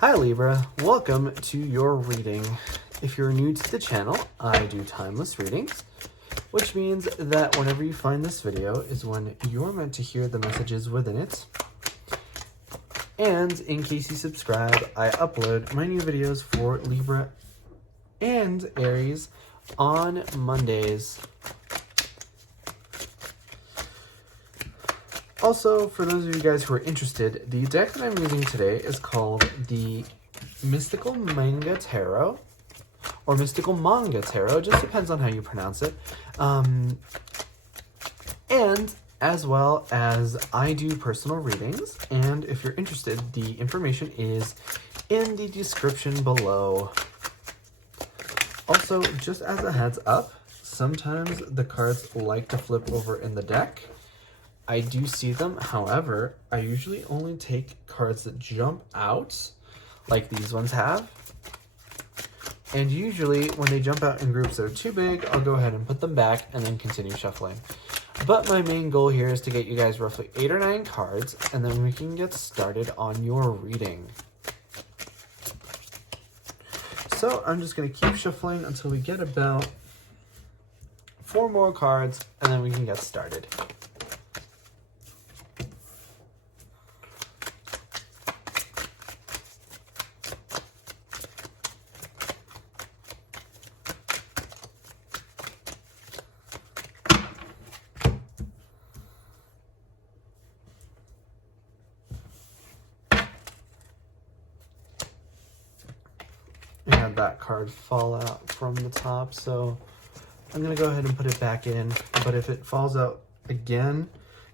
Hi Libra, welcome to your reading. If you're new to the channel, I do timeless readings, which means that whenever you find this video is when you're meant to hear the messages within it. And in case you subscribe, I upload my new videos for Libra and Aries on Mondays. Also, for those of you guys who are interested, the deck that I'm using today is called the Mystical Manga Tarot, or Mystical Manga Tarot. It just depends on how you pronounce it. And as well as I do personal readings, and if you're interested, the information is in the description below. Also, just as a heads up, sometimes the cards like to flip over in the deck. I do see them, however, I usually only take cards that jump out, like these ones have. And usually, when they jump out in groups that are too big, I'll go ahead and put them back and then continue shuffling. But my main goal here is to get you guys roughly 8 or 9 cards, and then we can get started on your reading. So I'm just going to keep shuffling until we get about 4 more cards, and then we can get started. I had that card fall out from the top, so I'm going to go ahead and put it back in. But if it falls out again,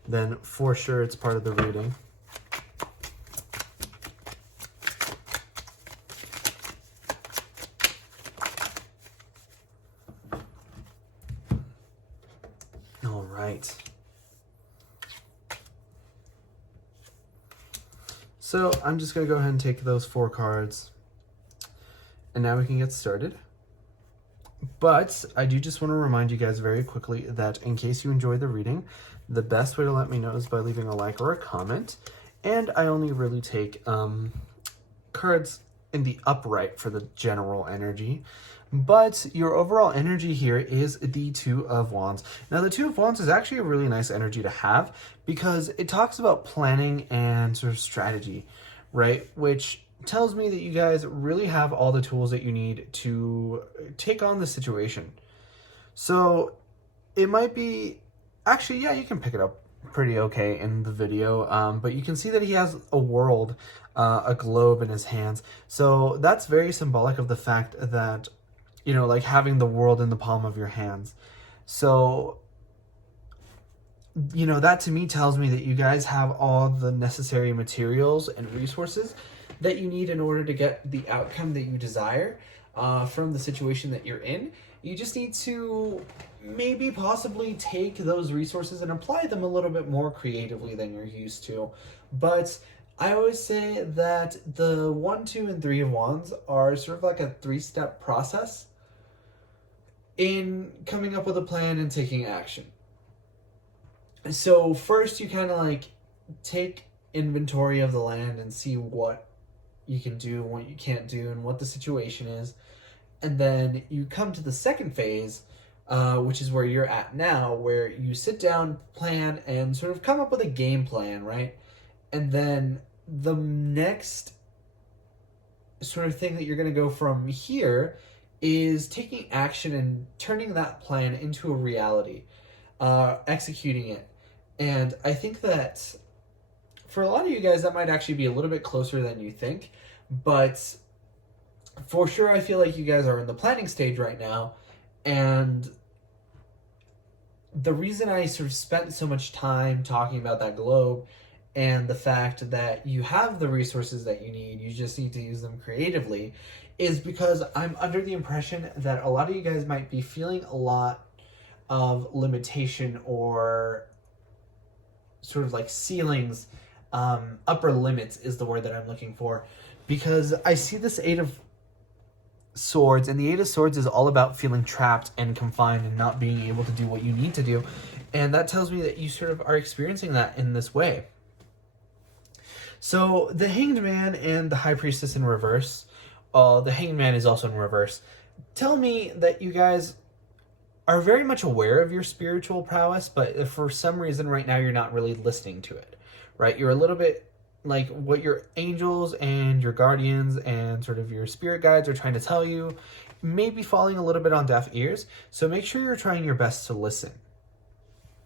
then for sure it's part of the reading. All right. So I'm just going to go ahead and take those 4 cards. And now we can get started. But I do just want to remind you guys very quickly that in case you enjoy the reading, the best way to let me know is by leaving a like or a comment. And I only really take cards in the upright for the general energy. But your overall energy here is the Two of Wands. Now, the Two of Wands is actually a really nice energy to have because it talks about planning and sort of strategy, right? Which tells me that you guys really have all the tools that you need to take on the situation. So it might be, actually, yeah, you can pick it up pretty okay in the video, but you can see that he has a world, a globe in his hands. So that's very symbolic of the fact that, you know, like having the world in the palm of your hands. So, you know, that to me tells me that you guys have all the necessary materials and resources that you need in order to get the outcome that you desire from the situation that you're in. You just need to maybe possibly take those resources and apply them a little bit more creatively than you're used to. But I always say that the 1, 2, and 3 of Wands are sort of like a 3-step process in coming up with a plan and taking action. So first you kind of like take inventory of the land and see what you can do and what you can't do and what the situation is. And then you come to the second phase, which is where you're at now, where you sit down, plan, and sort of come up with a game plan, right? And then the next sort of thing that you're going to go from here is taking action and turning that plan into a reality, executing it. And I think that for a lot of you guys, that might actually be a little bit closer than you think. But for sure, I feel like you guys are in the planning stage right now. And the reason I sort of spent so much time talking about that globe and the fact that you have the resources that you need, you just need to use them creatively, is because I'm under the impression that a lot of you guys might be feeling a lot of limitation or sort of like ceilings. Upper limits is the word that I'm looking for, because I see this 8 of Swords, and the 8 of Swords is all about feeling trapped and confined and not being able to do what you need to do. And that tells me that you sort of are experiencing that in this way. So the Hanged Man and the High Priestess in reverse, the Hanged Man is also in reverse, tell me that you guys are very much aware of your spiritual prowess, but if for some reason right now you're not really listening to it, right? You're a little bit like what your angels and your guardians and sort of your spirit guides are trying to tell you, maybe falling a little bit on deaf ears. So make sure you're trying your best to listen.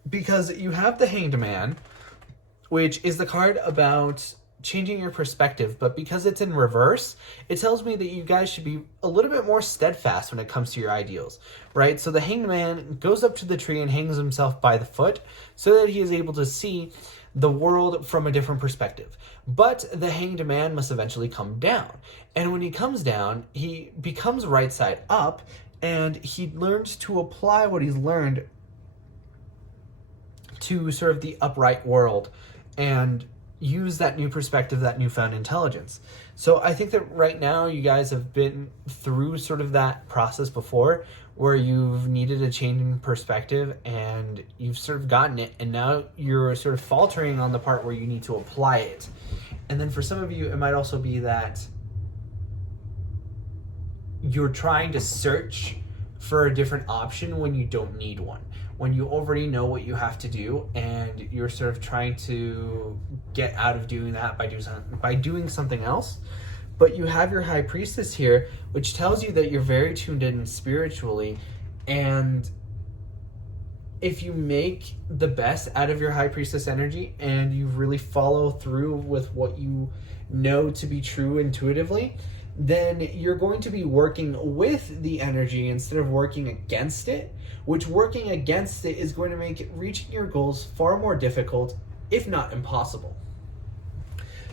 Because you have the Hanged Man, which is the card about changing your perspective, but because it's in reverse, it tells me that you guys should be a little bit more steadfast when it comes to your ideals, right? So the Hanged Man goes up to the tree and hangs himself by the foot so that he is able to see the world from a different perspective. But the Hanged Man must eventually come down. And when he comes down, he becomes right side up, and he learns to apply what he's learned to sort of the upright world and use that new perspective, that newfound intelligence. So I think that right now you guys have been through sort of that process before where you've needed a change in perspective and you've sort of gotten it, and now you're sort of faltering on the part where you need to apply it. And then for some of you, it might also be that you're trying to search for a different option when you don't need one, when you already know what you have to do, and you're sort of trying to get out of doing that by doing something else. But you have your High Priestess here, which tells you that you're very tuned in spiritually, and if you make the best out of your High Priestess energy and you really follow through with what you know to be true intuitively, then you're going to be working with the energy instead of working against it, which working against it is going to make reaching your goals far more difficult, if not impossible.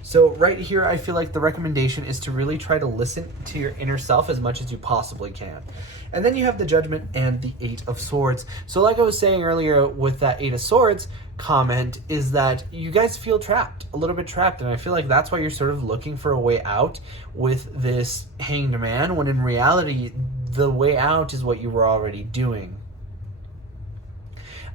So right here, I feel like the recommendation is to really try to listen to your inner self as much as you possibly can. And then you have the Judgment and the Eight of Swords. So like I was saying earlier with that Eight of Swords comment, is that you guys feel trapped, a little bit trapped. And I feel like that's why you're sort of looking for a way out with this Hanged Man, when in reality, the way out is what you were already doing.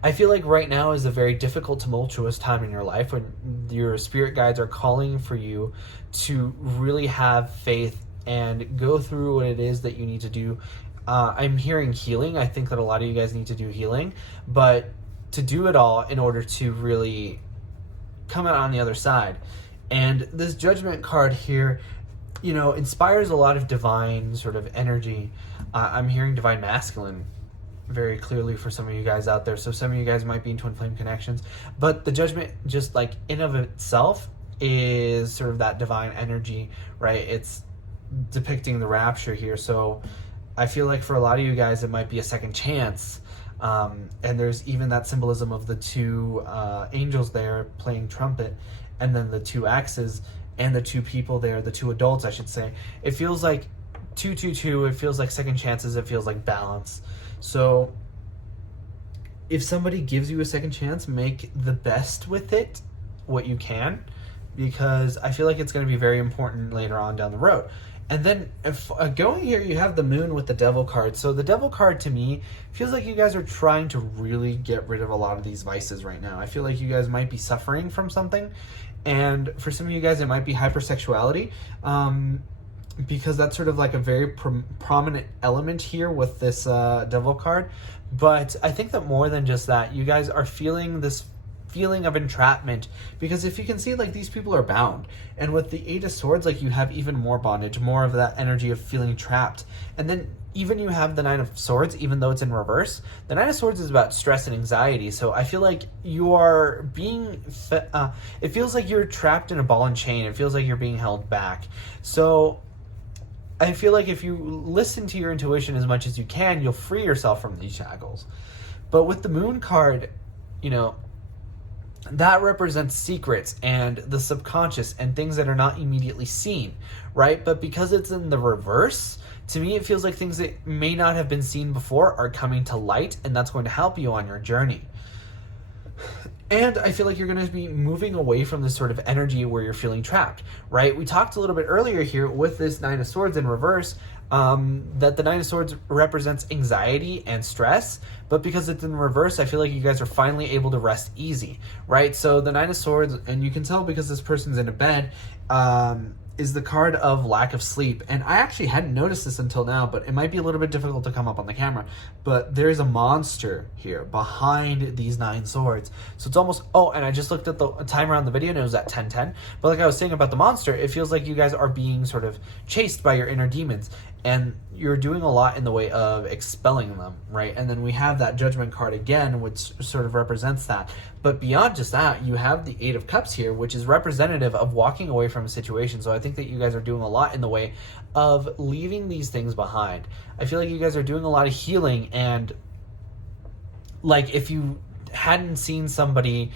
I feel like right now is a very difficult, tumultuous time in your life when your spirit guides are calling for you to really have faith and go through what it is that you need to do. I'm hearing healing. I think that a lot of you guys need to do healing, but to do it all in order to really come out on the other side. And this Judgment card here, you know, inspires a lot of divine sort of energy. I'm hearing divine masculine very clearly for some of you guys out there. So some of you guys might be in twin flame connections, but the Judgment just like in of itself is sort of that divine energy, right? It's depicting the rapture here. So I feel like for a lot of you guys, it might be a second chance. And there's even that symbolism of the two angels there playing trumpet, and then the two axes and the two people there, the two adults, I should say. It feels like 222. It feels like second chances. It feels like balance. So if somebody gives you a second chance, make the best with it, what you can, because I feel like it's going to be very important later on down the road. And then if going here, you have the Moon with the Devil card. So the Devil card to me feels like you guys are trying to really get rid of a lot of these vices right now. I feel like you guys might be suffering from something. And for some of you guys, it might be hypersexuality. Because that's sort of like a very prominent element here with this Devil card. But I think that more than just that, you guys are feeling this feeling of entrapment, because if you can see, like, these people are bound, and with the Eight of Swords, like, you have even more bondage, more of that energy of feeling trapped. And then even you have the Nine of Swords, even though it's in reverse. The Nine of Swords is about stress and anxiety, so I feel like you are being it feels like you're trapped in a ball and chain. It feels like you're being held back. So I feel like if you listen to your intuition as much as you can, you'll free yourself from these shackles. But with the Moon card, you know, that represents secrets and the subconscious and things that are not immediately seen, right? But because it's in the reverse, to me, it feels like things that may not have been seen before are coming to light, and that's going to help you on your journey. And I feel like you're going to be moving away from this sort of energy where you're feeling trapped, right? We talked a little bit earlier here with this Nine of Swords in reverse, that the Nine of Swords represents anxiety and stress, but because it's in reverse, I feel like you guys are finally able to rest easy, right? So the Nine of Swords, and you can tell because this person's in a bed, is the card of lack of sleep. And I actually hadn't noticed this until now, but it might be a little bit difficult to come up on the camera. But there's a monster here behind these 9 swords. So it's almost, oh, and I just looked at the timer on the video and it was at 10:10. But like I was saying about the monster, it feels like you guys are being sort of chased by your inner demons. And you're doing a lot in the way of expelling them, right? And then we have that Judgment card again, which sort of represents that. But beyond just that, you have the Eight of Cups here, which is representative of walking away from a situation. So I think that you guys are doing a lot in the way of leaving these things behind. I feel like you guys are doing a lot of healing, and like if you hadn't seen somebody,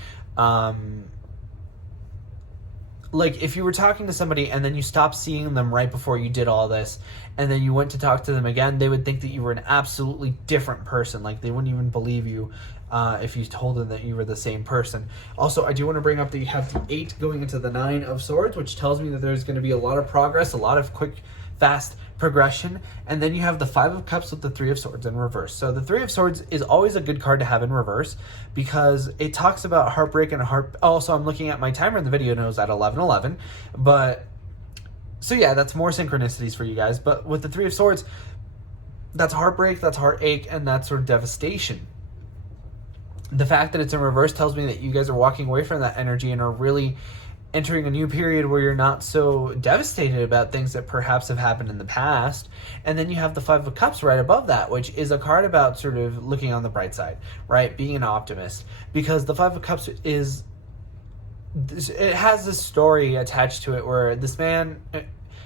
like if you were talking to somebody and then you stopped seeing them right before you did all this, and then you went to talk to them again, they would think that you were an absolutely different person. Like they wouldn't even believe you if you told them that you were the same person. Also, I do want to bring up that you have the 8 going into the 9 of Swords, which tells me that there's going to be a lot of progress, a lot of quick, fast progression. And then you have the 5 of Cups with the 3 of Swords in reverse. So the 3 of Swords is always a good card to have in reverse because it talks about heartbreak and also, I'm looking at my timer in the video and it was at 11:11. But so yeah, that's more synchronicities for you guys. But with the 3 of Swords, that's heartbreak, that's heartache, and that's sort of devastation. The fact that it's in reverse tells me that you guys are walking away from that energy and are really entering a new period where you're not so devastated about things that perhaps have happened in the past. And then you have the 5 of Cups right above that, which is a card about sort of looking on the bright side, right? Being an optimist. Because the 5 of Cups is, it has this story attached to it where this man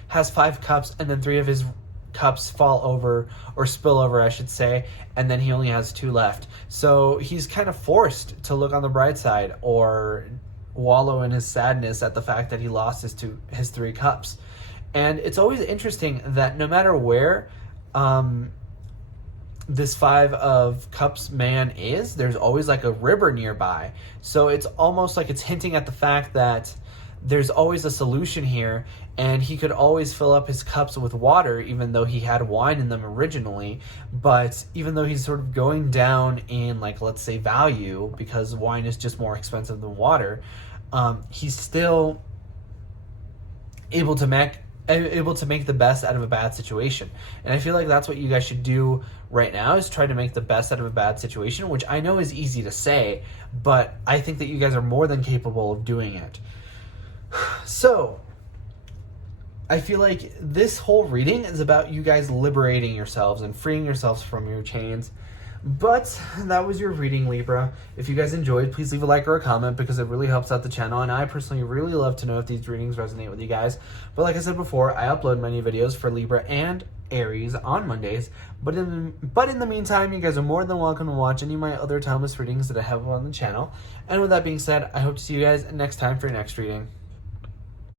has 5 cups and then 3 of his cups fall over, or spill over, I should say, and then he only has 2 left. So he's kind of forced to look on the bright side or wallow in his sadness at the fact that he lost his 3 cups. And it's always interesting that no matter where this 5 of Cups man is, there's always like a river nearby. So it's almost like it's hinting at the fact that there's always a solution here, and he could always fill up his cups with water, even though he had wine in them originally. But even though he's sort of going down in, like, let's say value, because wine is just more expensive than water, he's still able to make the best out of a bad situation. And I feel like that's what you guys should do right now, is try to make the best out of a bad situation, which I know is easy to say, but I think that you guys are more than capable of doing it. So, I feel like this whole reading is about you guys liberating yourselves and freeing yourselves from your chains. But that was your reading, Libra. If you guys enjoyed, please leave a like or a comment because it really helps out the channel, and I personally really love to know if these readings resonate with you guys. But like I said before, I upload many videos for Libra and Aries on Mondays. But in the meantime, you guys are more than welcome to watch any of my other timeless readings that I have on the channel. And with that being said, I hope to see you guys next time for your next reading.